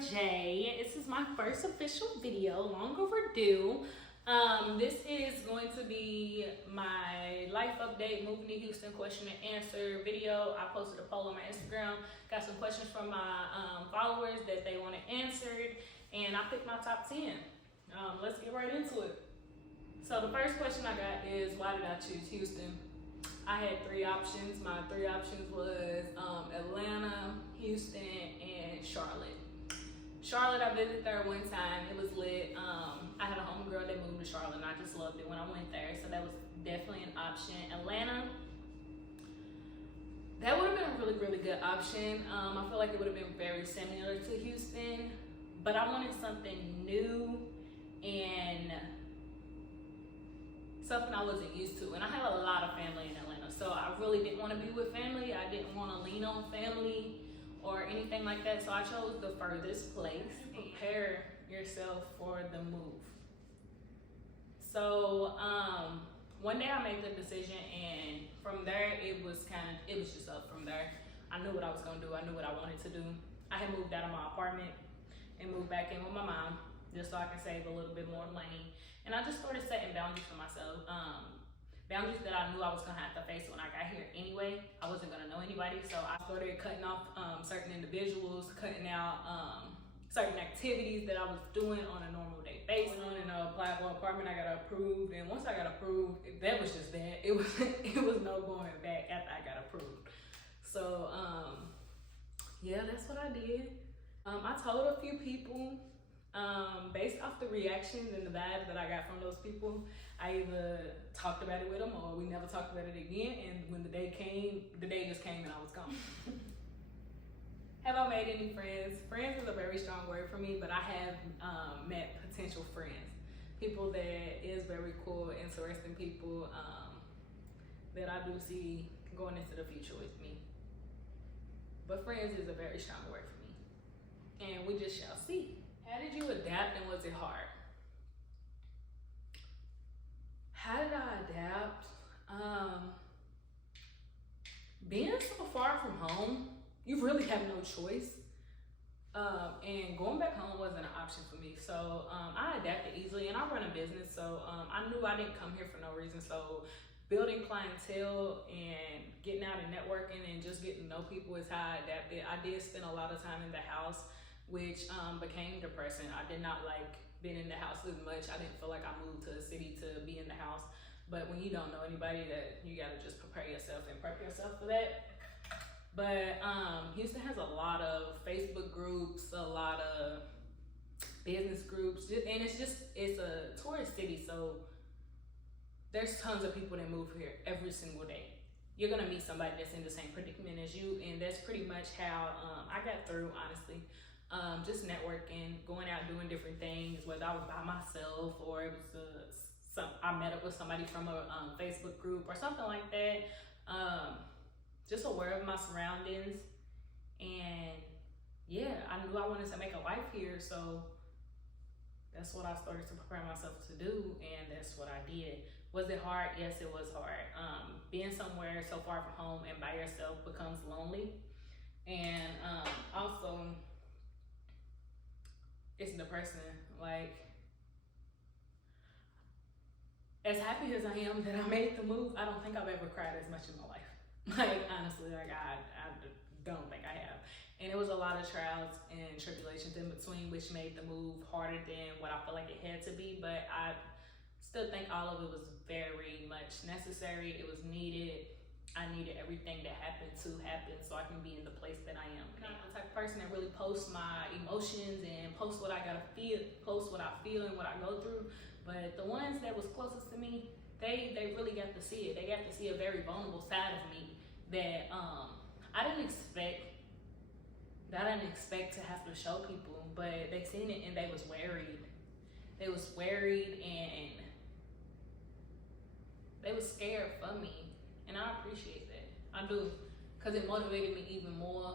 J. This is my first official video, long overdue. This is going to be my life update, moving to Houston question and answer video. I posted a poll on my Instagram, got some questions from my followers that they wanted answered, and I picked my top 10. Let's get right into it. So the first question I got is, why did I choose Houston? I had three options. My three options was Atlanta, Houston, and Charlotte. Charlotte, I visited there one time. It was lit. I had a homegirl that moved to Charlotte, and I just loved it when I went there. So that was definitely an option. Atlanta, that would have been a really, really good option. I feel like it would have been very similar to Houston, but I wanted something new and something I wasn't used to. And I had a lot of family in Atlanta, so I really didn't want to be with family. I didn't want to lean on family or anything like that, so I chose the furthest place. Prepare yourself for the move. So one day I made the decision, and from there it was just up from there. I knew what I was gonna do. I knew what I wanted to do. I had moved out of my apartment and moved back in with my mom just so I can save a little bit more money. And I just started setting boundaries for myself. Boundaries that I knew I was gonna have to face when I got here anyway. I wasn't gonna know anybody, so I started cutting off certain individuals, cutting out certain activities that I was doing on a normal day basis. I went on and applied for an apartment. I got approved, and once I got approved, that was just that. It was no going back after I got approved. So yeah, that's what I did. I told a few people. Based off the reactions and the vibes that I got from those people, I either talked about it with them or we never talked about it again. And when the day came, the day just came and I was gone. Have I made any friends? Friends is a very strong word for me, but I have met potential friends. People that is very cool, interesting people that I do see going into the future with me. But friends is a very strong word for me. And we just shall see. How did you adapt, and was it hard? How did I adapt? Being so far from home, you really have no choice. And going back home wasn't an option for me. So I adapted easily, and I run a business, so I knew I didn't come here for no reason. So building clientele and getting out and networking and just getting to know people is how I adapted. I did spend a lot of time in the house, which became depressing. I did not like being in the house as much. I didn't feel like I moved to a city to be in the house. But when you don't know anybody, that you gotta just prepare yourself and prep yourself for that. But Houston has a lot of Facebook groups, a lot of business groups, and it's a tourist city, so there's tons of people that move here every single day. You're gonna meet somebody that's in the same predicament as you, and that's pretty much how I got through, honestly. Just networking, going out doing different things, whether I was by myself or it was I met up with somebody from a Facebook group or something like that. Just aware of my surroundings, and yeah, I knew I wanted to make a life here, so that's what I started to prepare myself to do, and that's what I did. Was it hard? Yes, it was hard. Being somewhere so far from home and by yourself becomes lonely, and also it's depressing. Like, as happy as I am that I made the move, I don't think I've ever cried as much in my life. Like, honestly, like I don't think I have. And it was a lot of trials and tribulations in between, which made the move harder than what I felt like it had to be. But I still think all of it was very much necessary. It was needed. I needed everything that happened to happen so I can be in the place that I am. I'm not the type of person that really posts my emotions and post what I gotta feel, post what I feel and what I go through. But the ones that was closest to me, they really got to see it. They got to see a very vulnerable side of me that I didn't expect to have to show people, but they seen it and they was worried. They was worried and they was scared for me. And I appreciate that. I do. Because it motivated me even more.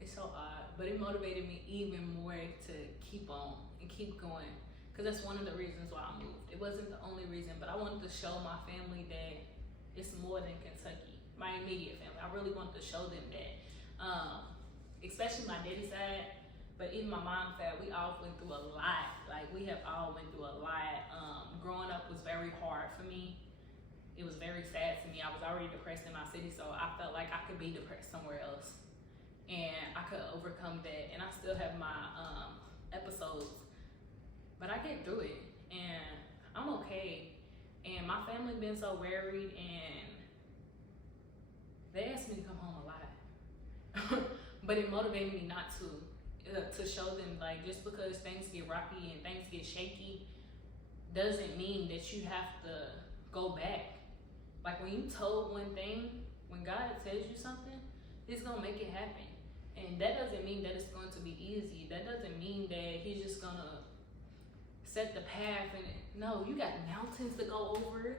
It's so odd, but it motivated me even more to keep on and keep going. Because that's one of the reasons why I moved. It wasn't the only reason, but I wanted to show my family that it's more than Kentucky. My immediate family. I really wanted to show them that. especially my daddy side, but even my mom's side, we all went through a lot. Like, we have all went through a lot. Growing up was very hard for me. It was very sad to me. I was already depressed in my city, so I felt like I could be depressed somewhere else. And I could overcome that. And I still have my episodes, but I get through it. And I'm okay. And my family been so worried, and they asked me to come home a lot. But it motivated me not to show them, like, just because things get rocky and things get shaky doesn't mean that you have to go back. Like, when you told one thing, when God tells you something, He's gonna make it happen. And that doesn't mean that it's going to be easy. That doesn't mean that He's just gonna set the path. And no, you got mountains to go over,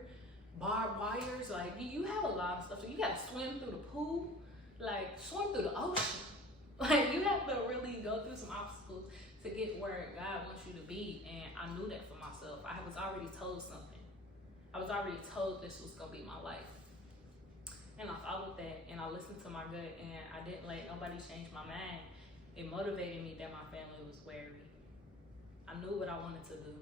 barbed wires. Like, you have a lot of stuff. So you gotta swim through the pool, like swim through the ocean. Like, you have to really go through some obstacles to get where God wants you to be. And I knew that for myself. I was already told something. I was already told this was gonna be my life. And I followed that, and I listened to my gut, and I didn't let nobody change my mind. It motivated me that my family was wary. I knew what I wanted to do.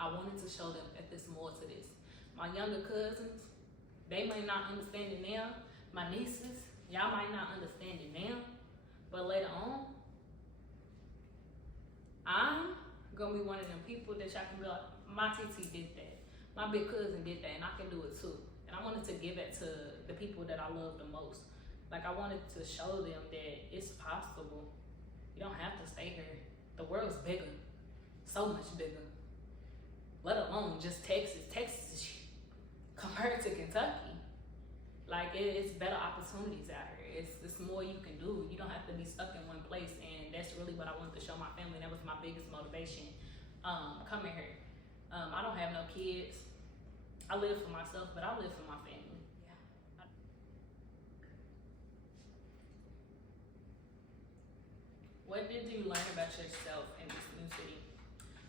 I wanted to show them that there's more to this. My younger cousins, they may not understand it now. My nieces, y'all might not understand it now. But later on, I'm gonna be one of them people that y'all can be like, my TT did that. My big cousin did that, and I can do it too. And I wanted to give it to the people that I love the most. Like, I wanted to show them that it's possible. You don't have to stay here. The world's bigger, so much bigger. Let alone just Texas. Texas is compared to Kentucky. Like, it's better opportunities out here. It's more you can do. You don't have to be stuck in one place. And that's really what I wanted to show my family. That was my biggest motivation coming here. I don't have no kids. I live for myself, but I live for my family. Yeah. What did you learn about yourself in this new city?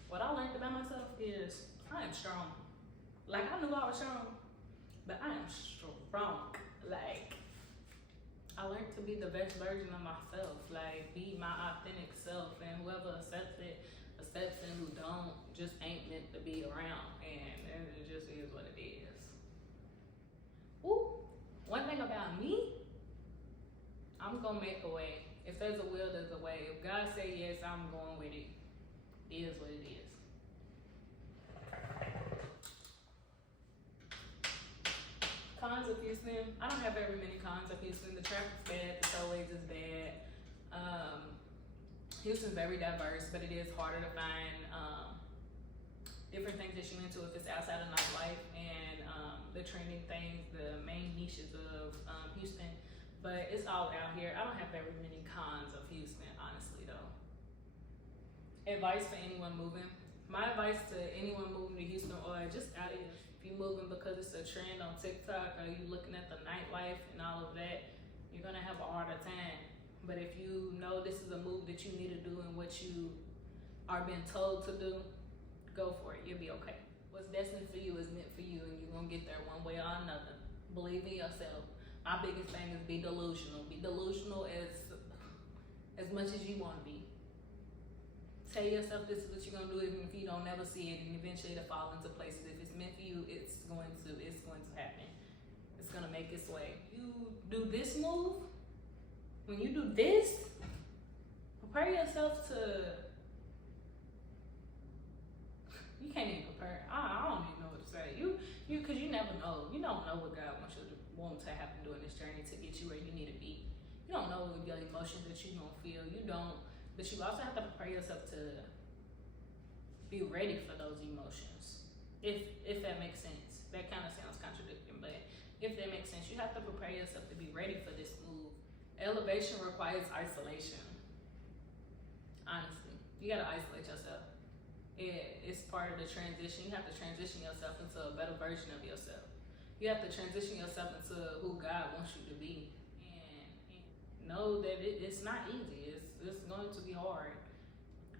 What I learned about myself is I am strong. Like, I knew I was strong, but I am strong. Like, I learned to be the best version of myself. Like, be my authentic self, and whoever accepts it, accepts it, who don't, just ain't meant to be around. And it just is what it is. Ooh, one thing about me, I'm gonna make a way. If there's a will, there's a way. If God say yes, I'm going with it. It is what it is. Cons of Houston, I don't have very many cons of Houston. The traffic's bad, the tollways is bad. Houston's very diverse, but it is harder to find different things that you into if it's outside of nightlife and the trending things, the main niches of Houston. But it's all out here. I don't have very many cons of Houston, honestly, though. Advice for anyone moving. My advice to anyone moving to Houston, or just out here, if you're moving because it's a trend on TikTok, or you looking at the nightlife and all of that, you're gonna have a harder time. But if you know this is a move that you need to do and what you are being told to do, go for it. You'll be okay. What's destined for you is meant for you, and you're gonna get there one way or another. Believe in yourself. My biggest thing is be delusional. Be delusional as much as you want to be. Tell yourself this is what you're gonna do, even if you don't never see it, and eventually it'll fall into places. If it's meant for you, it's going to happen. It's gonna make its way. You do this move. When you do this, prepare yourself to. You can't even prepare. I don't even know what to say. Because you never know. You don't know what God wants to happen during this journey to get you where you need to be. You don't know your emotions that you're gonna feel. You don't. But you also have to prepare yourself to be ready for those emotions. If that makes sense. That kind of sounds contradicting, but if that makes sense, you have to prepare yourself to be ready for this move. Elevation requires isolation. Honestly, you gotta isolate yourself. It's part of the transition. You have to transition yourself into a better version of yourself. You have to transition yourself into who God wants you to be. And know that it's not easy. It's going to be hard.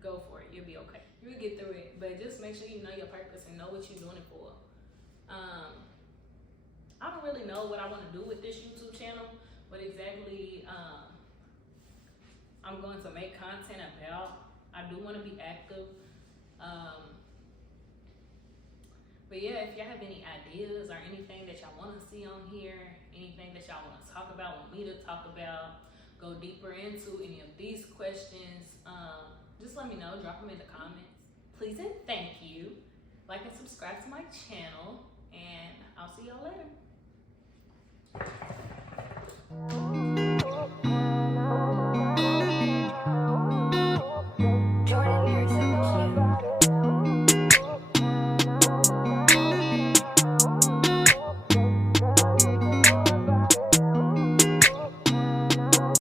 Go for it. You'll be okay. You'll get through it. But just make sure you know your purpose and know what you're doing it for. I don't really know what I want to do with this YouTube channel, but exactly, I'm going to make content about. I do want to be active. But yeah, if y'all have any ideas or anything that y'all want to see on here, anything that y'all want to talk about, want me to talk about, go deeper into any of these questions, just let me know. Drop them in the comments. Please and thank you. Like and subscribe to my channel, and I'll see y'all later.